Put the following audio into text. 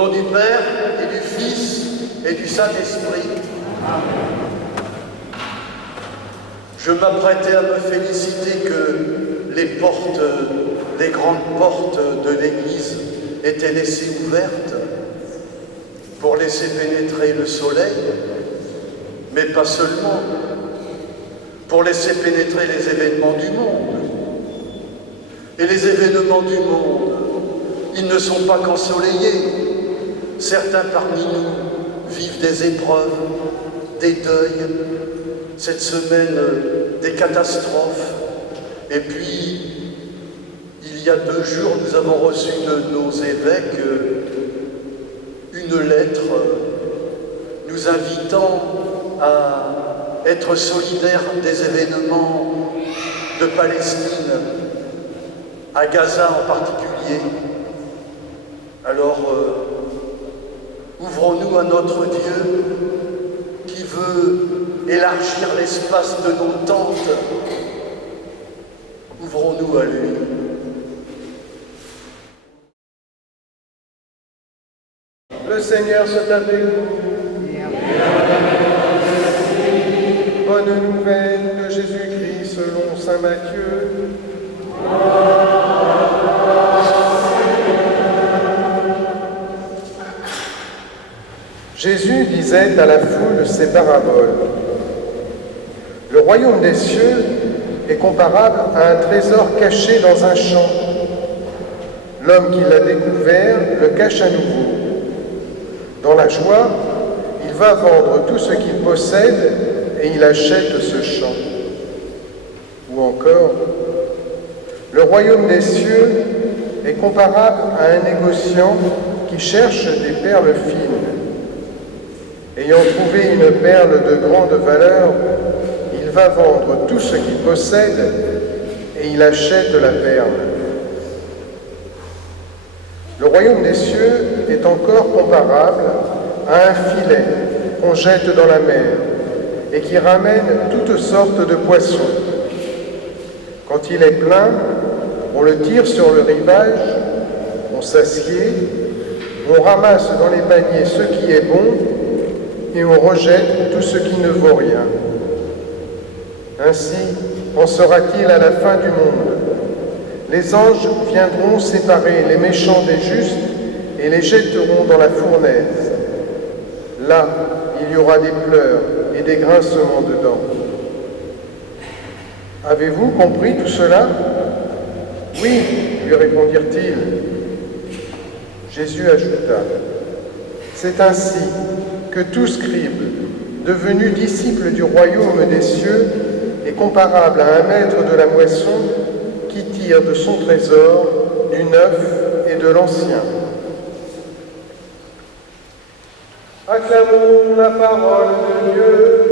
nom du Père et du Fils et du Saint-Esprit. Je m'apprêtais à me féliciter que les grandes portes de l'Église étaient laissées ouvertes pour laisser pénétrer le soleil, mais pas seulement, pour laisser pénétrer les événements du monde. Et les événements du monde, ils ne sont pas qu'ensoleillés. Certains parmi nous vivent des épreuves, des deuils, cette semaine des catastrophes. Et puis, il y a 2 jours, nous avons reçu de nos évêques une lettre nous invitant à être solidaires des événements de Palestine, à Gaza en particulier. Alors, ouvrons-nous à notre Dieu qui veut élargir l'espace de nos tentes. Ouvrons-nous à lui. Le Seigneur soit avec vous. Bonne nouvelle de Jésus-Christ selon saint Matthieu. Jésus disait à la foule ces paraboles. Le royaume des cieux est comparable à un trésor caché dans un champ. L'homme qui l'a découvert le cache à nouveau. Dans la joie, il va vendre tout ce qu'il possède et il achète ce champ. Ou encore, le royaume des cieux est comparable à un négociant qui cherche des perles fines. Ayant trouvé une perle de grande valeur, il va vendre tout ce qu'il possède et il achète la perle. Le royaume des cieux est encore comparable à un filet qu'on jette dans la mer et qui ramène toutes sortes de poissons. Quand il est plein, on le tire sur le rivage, on s'assied, on ramasse dans les paniers ce qui est bon et on rejette tout ce qui ne vaut rien. Ainsi en sera-t-il à la fin du monde. Les anges viendront séparer les méchants des justes et les jetteront dans la fournaise. Là, il y aura des pleurs et des grincements de dents. Avez-vous compris tout cela? Oui, lui répondirent-ils. Jésus ajouta, c'est ainsi que tout scribe, devenu disciple du royaume des cieux, est comparable à un maître de la moisson qui tire de son trésor du neuf et de l'ancien. Acclamons la parole de Dieu.